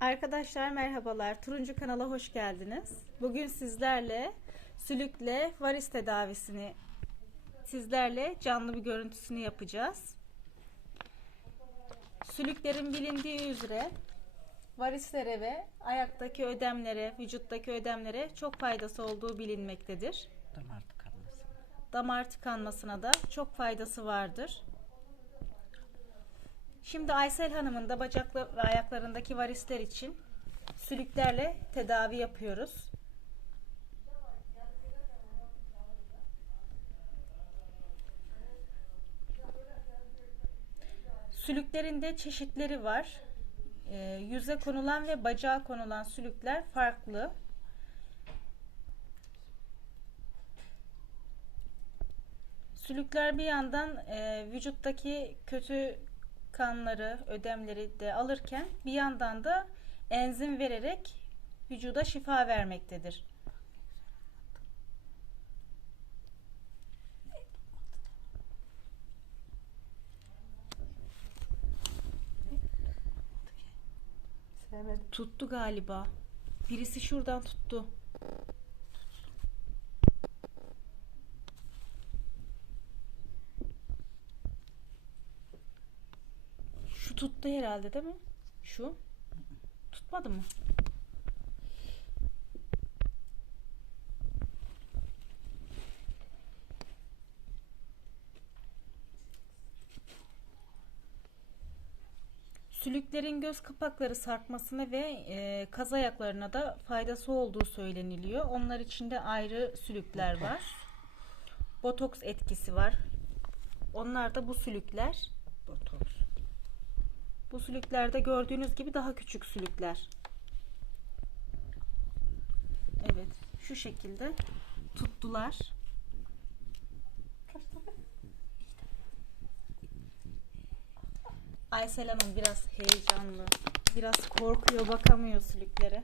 Arkadaşlar merhabalar. Turuncu kanala hoş geldiniz. Bugün sizlerle sülükle varis tedavisini sizlerle canlı bir görüntüsünü yapacağız. Sülüklerin bilindiği üzere varislere ve ayaktaki ödemlere, vücuttaki ödemlere çok faydası olduğu bilinmektedir. Damar tıkanması. Damar tıkanmasına da çok faydası vardır. Şimdi Aysel Hanım'ın da bacaklı ve ayaklarındaki varisler için sülüklerle tedavi yapıyoruz. Sülüklerin de çeşitleri var. Ee, yüze konulan ve bacağa konulan sülükler farklı. Sülükler bir yandan e, vücuttaki kötü kanları, ödemleri de alırken bir yandan da enzim vererek vücuda şifa vermektedir. Tuttu galiba. Birisi şuradan tuttu. Şu tuttu herhalde değil mi? Şu. Tutmadı mı? Sülüklerin göz kapakları sarkmasına ve e, kaz ayaklarına da faydası olduğu söyleniliyor. Onlar için de ayrı sülükler var. Botoks etkisi var. Onlar da bu sülükler. Botoks. Bu sülüklerde gördüğünüz gibi daha küçük sülükler. Evet, şu şekilde tuttular. Aysel Hanım biraz heyecanlı. Biraz korkuyor, bakamıyor sülüklere.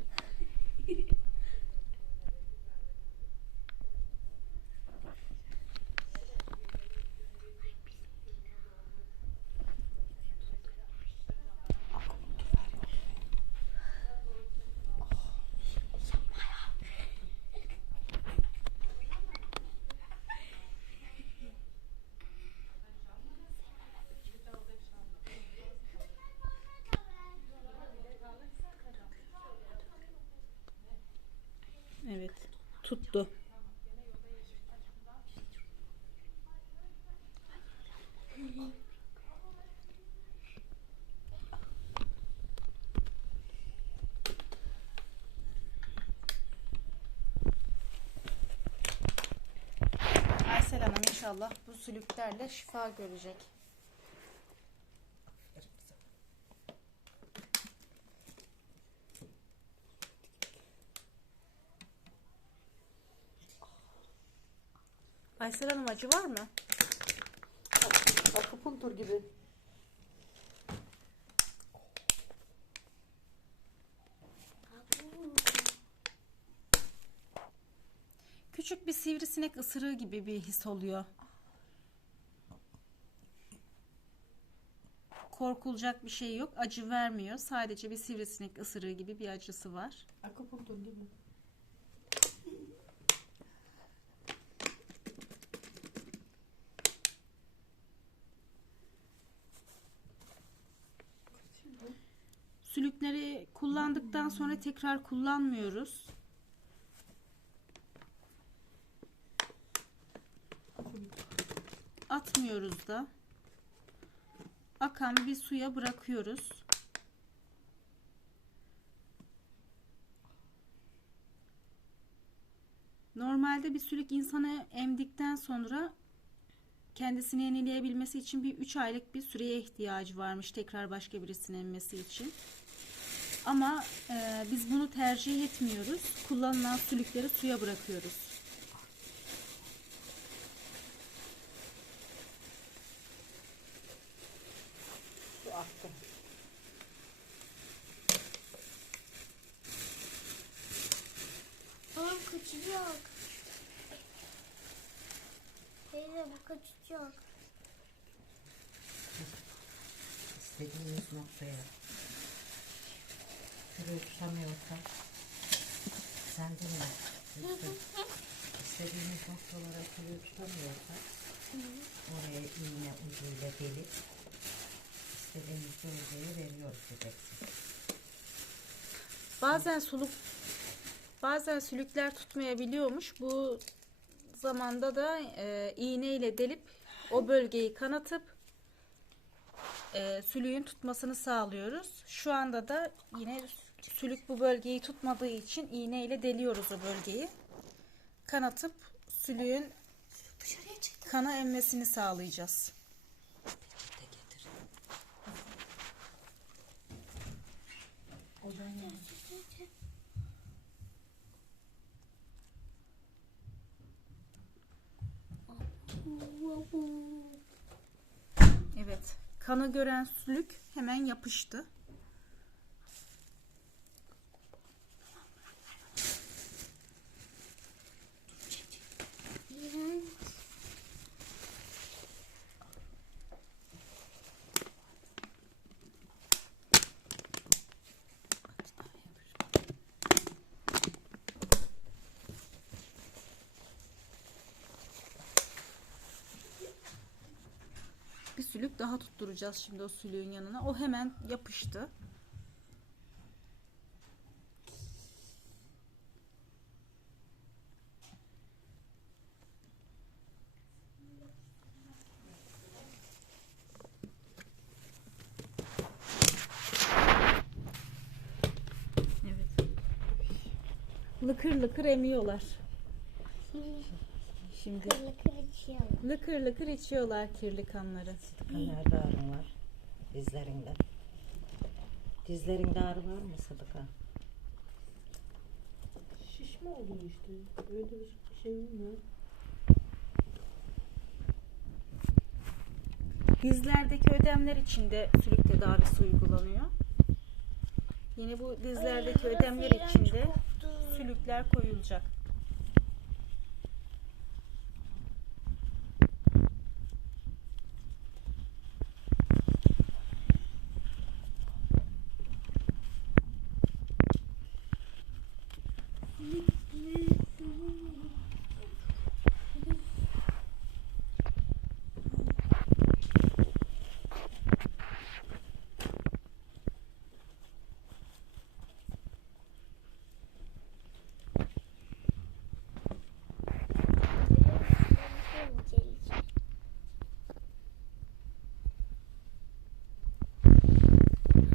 Evet, tuttu. Aysel Hanım inşallah bu sülüklerle şifa görecek. Aysel Hanım acı var mı? Akupunktur gibi. Küçük bir sivrisinek ısırığı gibi bir his oluyor. Korkulacak bir şey yok. Acı vermiyor. Sadece bir sivrisinek ısırığı gibi bir acısı var. Akupunktur gibi. Sülükleri kullandıktan sonra tekrar kullanmıyoruz. Atmıyoruz da. Akan bir suya bırakıyoruz. Normalde bir sülük insanı emdikten sonra kendisini yenileyebilmesi için bir 3 aylık bir süreye ihtiyacı varmış tekrar başka birisinin emmesi için. Ama e, biz bunu tercih etmiyoruz. Kullanılan sülükleri suya bırakıyoruz. Su aktı. Oğlum kaçacak. Teyze bu kaçacak. İstediğiniz noktaya. Kürüğü tutamıyorsa sen dinle. Lütfen. İstediğimiz noktalara kürüğü tutamıyorsa oraya iğne ucuyla delip istediğimiz bölgeye veriyoruz bebeksi. Bazen suluk bazen sülükler tutmayabiliyormuş. Bu zamanda da e, iğne ile delip o bölgeyi kanatıp e, sülüğün tutmasını sağlıyoruz. Şu anda da yine sülük bu bölgeyi tutmadığı için iğne ile deliyoruz o bölgeyi. Kanatıp sülüğün kana emmesini sağlayacağız. Evet. Kanı gören sülük hemen yapıştı. Bir sülük daha tutturacağız şimdi o sülüğün yanına. O hemen yapıştı. Evet. Lıkır lıkır emiyorlar. Şimdi kırlı içiyorum. lıkır lıkır içiyorlar kirli kanları. Nerede ağrın var? Dizlerinde. Dizlerinde ağrı var mı Sıdıka? Şişme oluyor işte. Öyle bir şey olmuyor. Dizlerdeki ödemler için de sülük tedavisi uygulanıyor. Yine bu dizlerdeki Ay, ödemler için de sülükler koyulacak.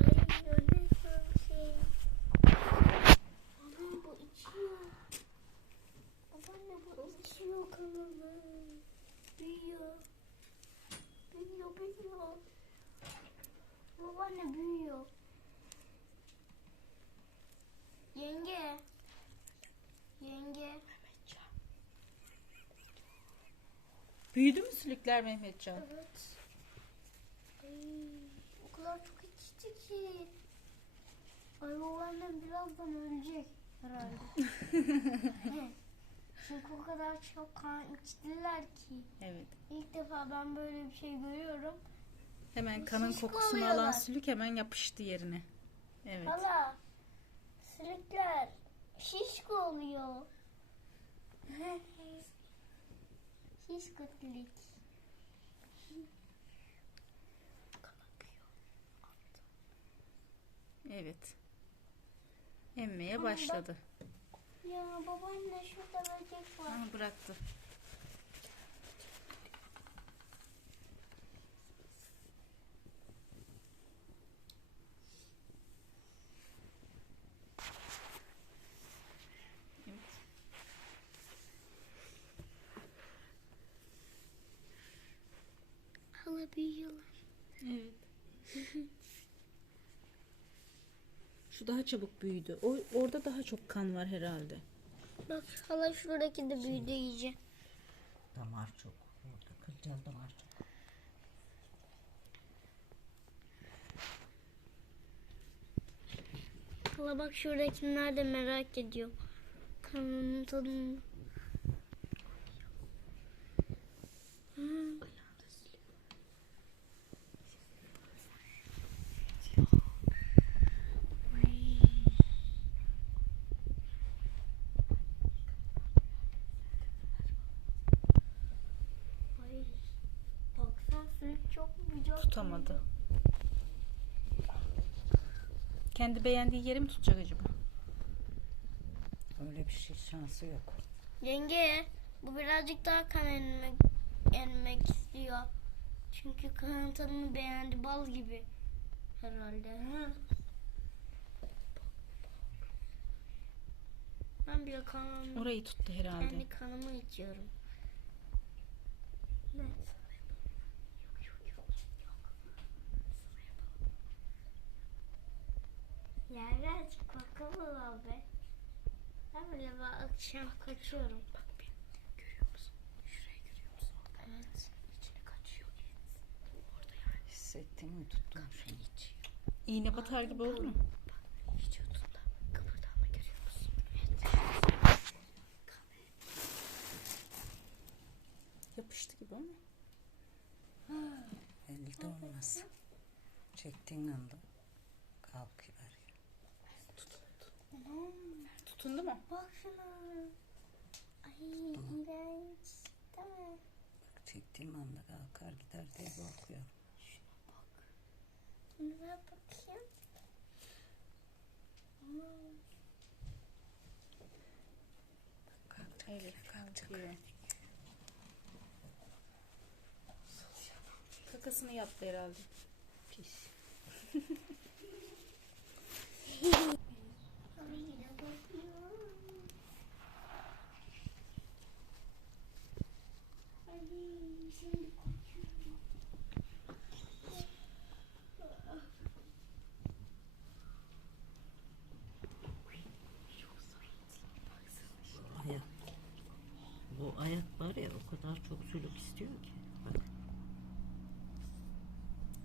Hayır, öyle bir şey. Anam bu içiyor. Babaanne bu içiyor kanını. Büyüyor. Büyüyor, büyüyor. Babaanne büyüyor. Yenge. Yenge. Sülükler Mehmetcan? Evet. Ay, o kadar çok içti ki. Ay babaannem birazdan ölecek herhalde. Çünkü o kadar çok kan içtiler ki. Evet. İlk defa ben böyle bir şey görüyorum. Hemen kanın Şişko kokusunu alan oluyorlar. sülük hemen yapıştı yerine. Evet. Hala sülükler şişko oluyor. şişko sülük. Evet. Emmeye başladı. Ya babaanne şurada böcek var. Aha, bıraktı. Evet. Hala büyüyorlar. Evet. Şu daha çabuk büyüdü. O orada daha çok kan var herhalde. Bak hala şuradaki de büyüdü iyice. Damar çok. Orada kılcal damar çok. Hala bak şuradakiler de merak ediyor. Kanının tadını. Hı. Ay. çok güzel. Tutamadı. Kendi beğendiği yeri mi tutacak acaba? Öyle bir şey şansı yok. Yenge bu birazcık daha kan emmek, emmek istiyor. Çünkü kanın tadını beğendi bal gibi. Herhalde. Hı. Ben bir kanım, Orayı tuttu herhalde. kendi kanımı içiyorum. Evet. Ya birazcık bakalım abi. Ben böyle ben akşam kaçıyorum. Bak bir görüyor musun? Şurayı görüyor musun? Evet. İçine kaçıyor. Orada yani Hissettin mi tuttun şunu? İğne batar gibi oldu mu? Yapıştı gibi ama. Elde olmaz. Çektiğin anda Tutundu mu? Bak şuna. Ay iğrenç. Değil mi? Bak çektiğim anda kalkar gider diye korkuyorum. Bunu ver bakayım. Kalktı Evet. kalkıyor. Kakasını yaptı herhalde. Pis. Ay yine bakıyor. Ay şimdi kaçıyor. Ayak. Bu ayak var ya o kadar çok sülük istiyor ki. Bak.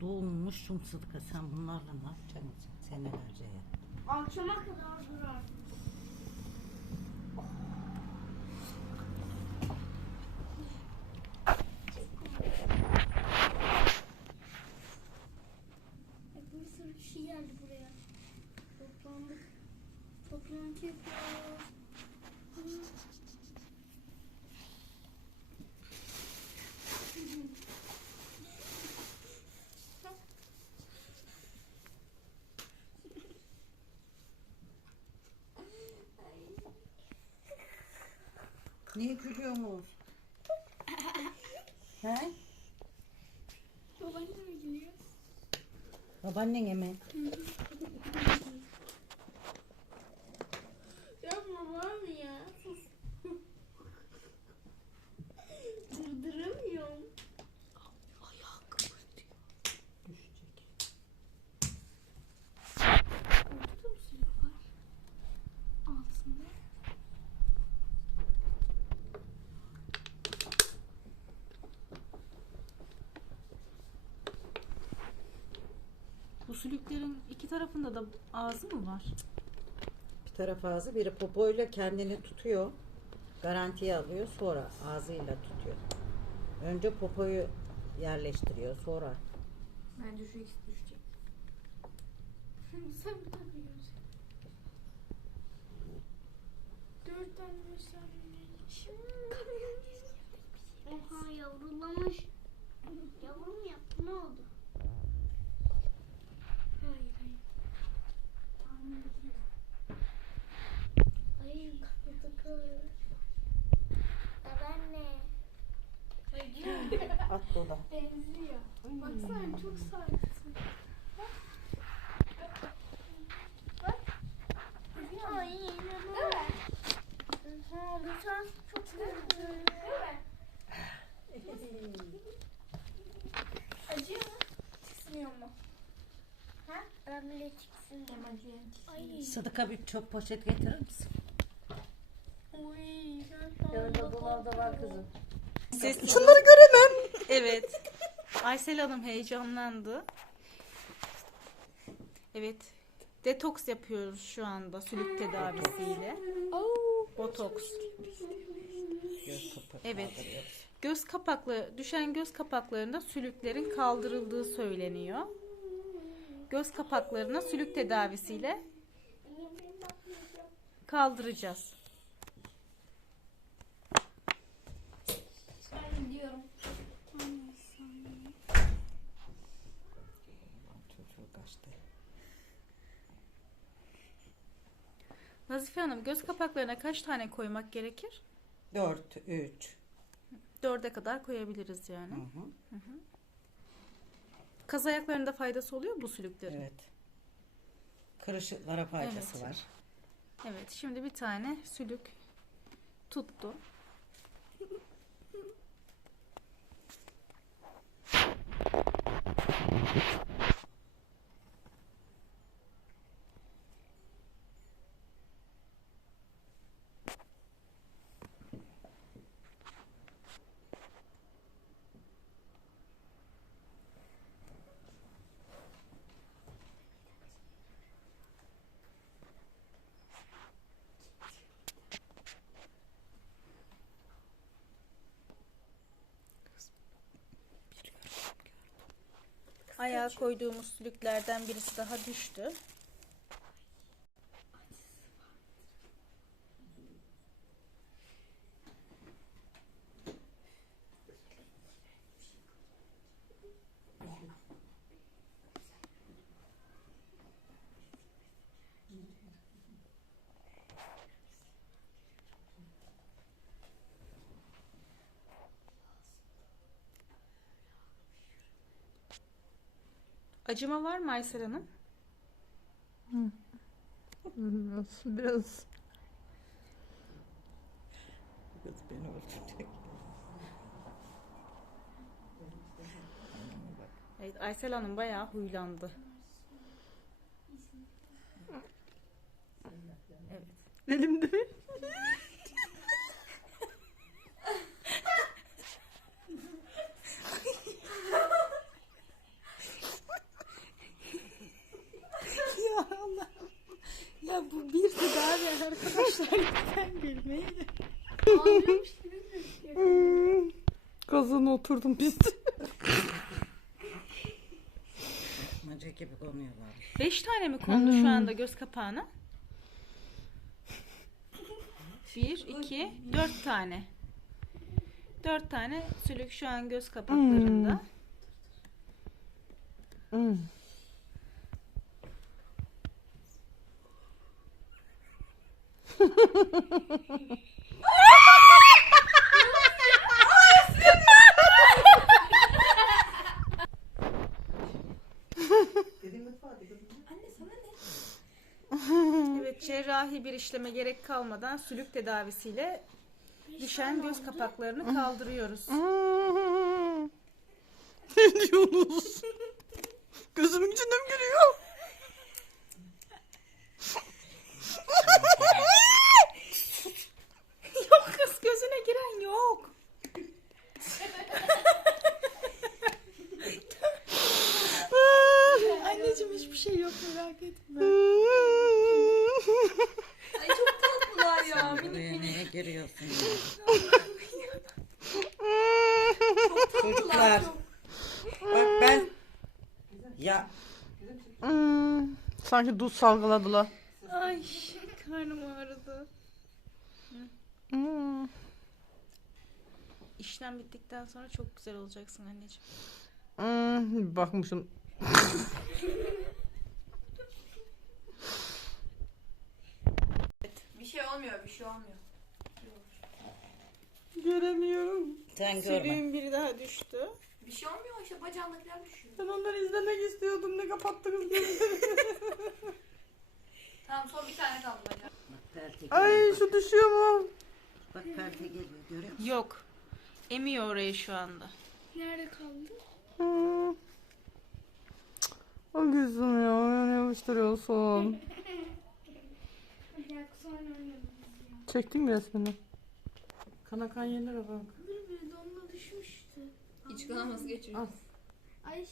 Doğulmuşsun Sıdıka sen bunlarla ne yapacaksın senelerce ya. Akşama kadar durar. Ay, Bir sürü kişi geldi buraya. Toplandık. Toplantı yapıyoruz. Hı. Niye gülüyorsunuz? He? Babaannem mi gülüyor? Babaannen mi? Yapma var ya? Sus. Durduramıyorum. Düşecek. Ortada mı sülük var? Altında. Bu sülüklerin da ağzı mı var? Bir taraf ağzı biri popoyla kendini tutuyor. Garantiye alıyor sonra ağzıyla tutuyor. Önce popoyu yerleştiriyor sonra Bence şu ikisi düşecek. Sen mi takıyorsun? Dört tane göstermiş. Oha yavrulamış. Yavrum yaptı ne oldu? Hayır hayır. Ay takı. Babaanne. at dola. Benziyor. Baksana çok sarkısın. Bak. Ay inanamıyorum. Ha, bu tarz çok benziyor. Acıyor mu? Tiksiniyor mu? Ha? Ben bile tiksiniyorum. Ay. Sıdıka bir çöp poşet getirir misin? Uy, Yanında dolapta var kızım. Ses Şunları göremem. Evet. Aysel Hanım heyecanlandı. Evet. Detoks yapıyoruz şu anda sülük tedavisiyle. Botoks. Evet. Göz kapaklı, düşen göz kapaklarında sülüklerin kaldırıldığı söyleniyor göz kapaklarına sülük tedavisiyle kaldıracağız. Nazife Hanım göz kapaklarına kaç tane koymak gerekir? 4, 3. 4'e kadar koyabiliriz yani. Hı hı. Hı hı. Kaz ayaklarında faydası oluyor mu bu sülüklerin? Evet. Kırışıklara faydası Evet. var. Evet, şimdi bir tane sülük tuttu. Ayağa koyduğumuz sülüklerden birisi daha düştü. Acıma var mı Aysel Hanım? Biraz. Biraz. Kız beni öldürecek. Evet, Aysel Hanım bayağı huylandı. Evet. Elimde mi? Ya Allah. Ya bu bir tedavi arkadaşlar lütfen gülmeyin. Kazana oturdum biz. Maca gibi konuyorlar. Beş tane mi kondu şu anda göz kapağına? Bir, iki, dört tane. Dört tane sülük şu an göz kapaklarında. Hmm. Evet, cerrahi bir işleme gerek kalmadan sülük tedavisiyle düşen göz kapaklarını kaldırıyoruz. ne diyorsunuz? Gözümün içinde mi gülüyor? Yok kız gözüne giren yok. Anneciğim hiçbir şey yok merak etme. Ay çok tatlılar ya. Sen buraya niye giriyorsun ya? Çok Çocuklar. Bak ben ya Hmm. Sanki duz salgıladılar. Ay karnım ağrıdı. Hmm. İşlem bittikten sonra çok güzel olacaksın anneciğim. Hmm. bir Bakmışım. Bir şey olmuyor, bir şey olmuyor. Göremiyorum. sen görme. Sülüğün biri daha düştü. Bir şey olmuyor işte bacağındakiler düşüyor. Ben onları izlemek istiyordum. Ne kapattınız gözlerimi. Tamam son bir tane kaldı bacağım. Bak perte Ay şu düşüyor mu? Bak perte geliyor görüyor musun? Yok. Emiyor orayı şu anda. Nerede kaldı? Hmm. O gözüm ya. Ne yapıştırıyorsun? Çektin mi resmini? Kana kan yerlere bak. Dur bir donla düşmüştü. İç kanaması geçiriyor. Al. Ay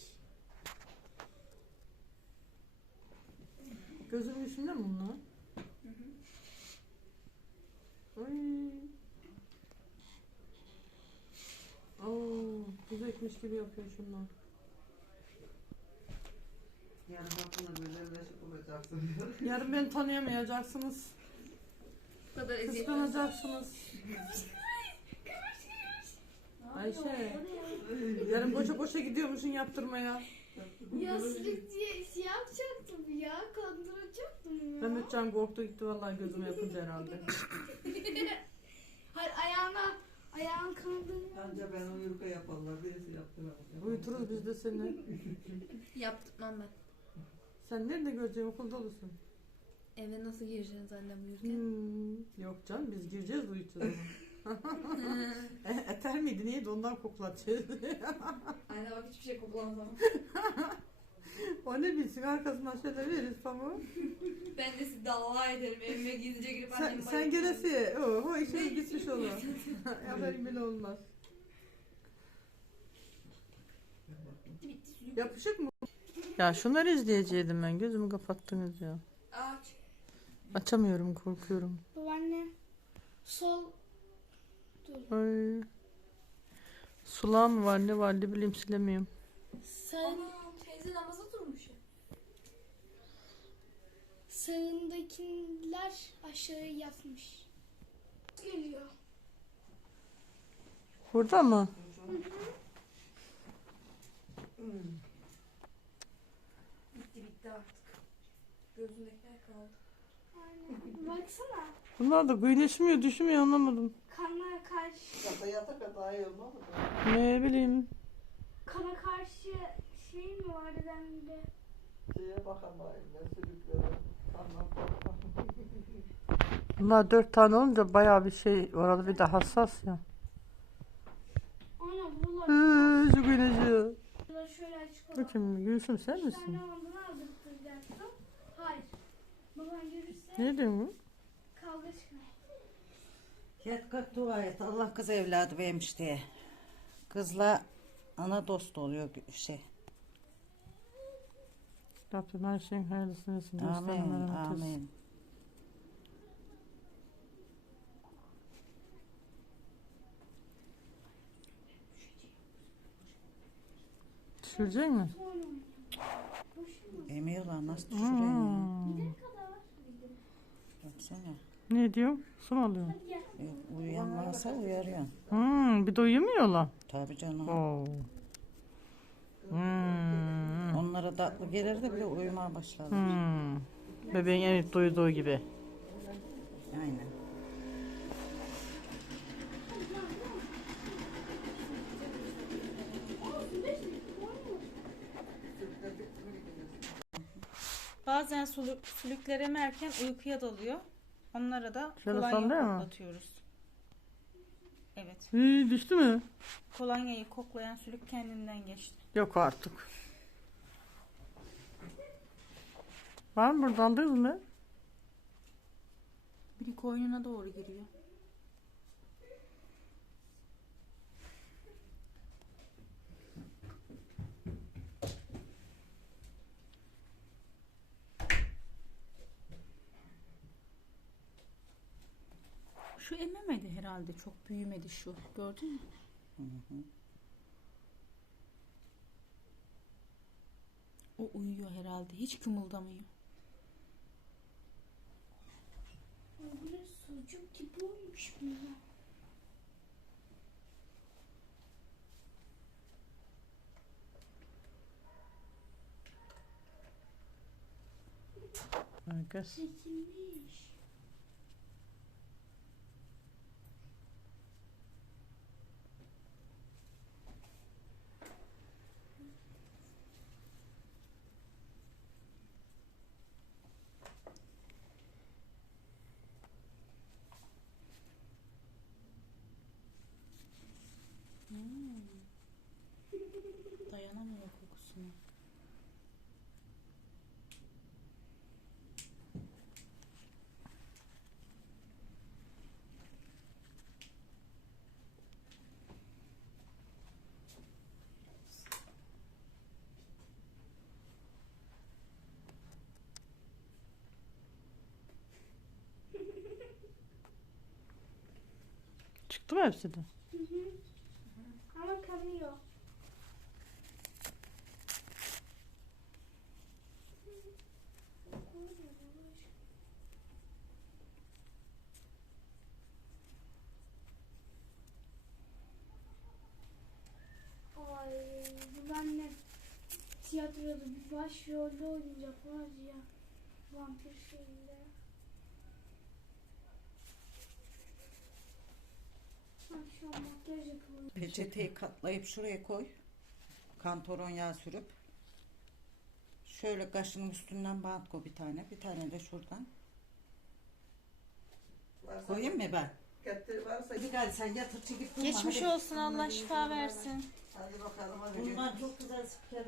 Gözümün üstünde mi bunlar? Ay. Oo, buz ekmiş gibi yapıyor şunlar. Yani hakkında böyle birleşik olacaksın. Yarın beni tanıyamayacaksınız. Bu kadar eziyet. Kıskanacaksınız. Ayşe. Yarın boşa boşa gidiyormuşsun yaptırmaya. ya sürekli şey yapacaktım ya. Kandıracaktım ya. Mehmetcan korktu gitti vallahi gözüme yapınca herhalde. Hayır ayağına ayağın kandırıyor. Anca ben uyurken yaparlar birisi yaptıramaz. Uyuturuz biz de seni. Yaptırmam ben. Sen nerede göreceğim okulda olursun. Eve nasıl gireceksin annem uyurken? Hmm. Yok canım biz gireceğiz uyutacağız. E, Eter miydi neydi ondan koklatacağız. Anne bak hiçbir şey koklamaz ama. o ne bilsin arkasından şöyle veririz pamuğu. Ben de sizi dava ederim. Evime gizlice girip Sen, annemi sen gelesi o, o işimiz bitmiş olur. Haberin bile olmaz. Yapışık mı? Ya şunları izleyeceydim ben gözümü kapattınız ya. Aç. Açamıyorum korkuyorum. Babaanne sol Ay. Sulağım var ne var ne bileyim silemiyorum. sağın, Ana teyze namaza durmuş. ya. Sağındakiler aşağı yatmış. Geliyor. Burada mı? Bitti bitti artık. Gözündekiler kaldı. Aynen. Baksana Bunlar da güneşmiyor düşmüyor anlamadım. kana karşı Yata yata daha iyi olmaz mı? Ne bileyim. kana karşı şey mi vardı bende? Şeye bakamayın ben sürüklere. Bunlar dört tane olunca bayağı bir şey orada bir de hassas ya. Aynen bunlar Hı, şu güneşi. bunlar şöyle açık olan. Bakayım Gülsüm sen misin? Hayır. Görürse Ne diyorsun? kavga çıkar. Yat kalk dua et. Allah kız evladı vermiş diye. Kızla ana dost oluyor şey. Rabbim her şeyin hayırlısını etsin. Amin. Amin. Düşürecek mi? Emiyorlar nasıl? Hmm. Ne kadar? Baksana. Ne diyor? Su mu alıyor? Yok, Uyuyan varsa uyarıyorsun. Hmm, bir de uyumuyorlar. Tabii canım. Oo. Hmm. Onlara tatlı gelir de bile uyumaya başlarlar. Hmm. Bebeğin evet duyduğu gibi. Aynen. Bazen suluk, sülükler emerken uykuya dalıyor. Onlara da Şöyle kolonya sallıyor mu? koklatıyoruz. Evet. Hii, düştü mü? Kolonyayı koklayan sülük kendinden geçti. Yok artık. Var mı burada aldınız mı? Biri koynuna doğru giriyor. Şu ememedi herhalde. Çok büyümedi şu. Gördün mü? O uyuyor herhalde. Hiç kımıldamıyor. Ay, Bu ne sucuk gibi olmuş bunlar. Herkes. Çıktı mı hepsi de? Hı hı. Ama kanıyor. Ay bu benle tiyatroda bir başrolde oynayacak var ya. vampir şeyinde. Şu an makyaj yapıyorum. Peçeteyi katlayıp şuraya koy. Kantoron yağı sürüp. Şöyle kaşının üstünden bant koy bir tane. Bir tane de şuradan. Varsa- Koyayım mı ben? Getir varsa Hadi gel sen yatır çekip durma. Geçmiş hadi. olsun Allah şifa versin. Hadi bakalım hadi. Bunlar çok güzel spiker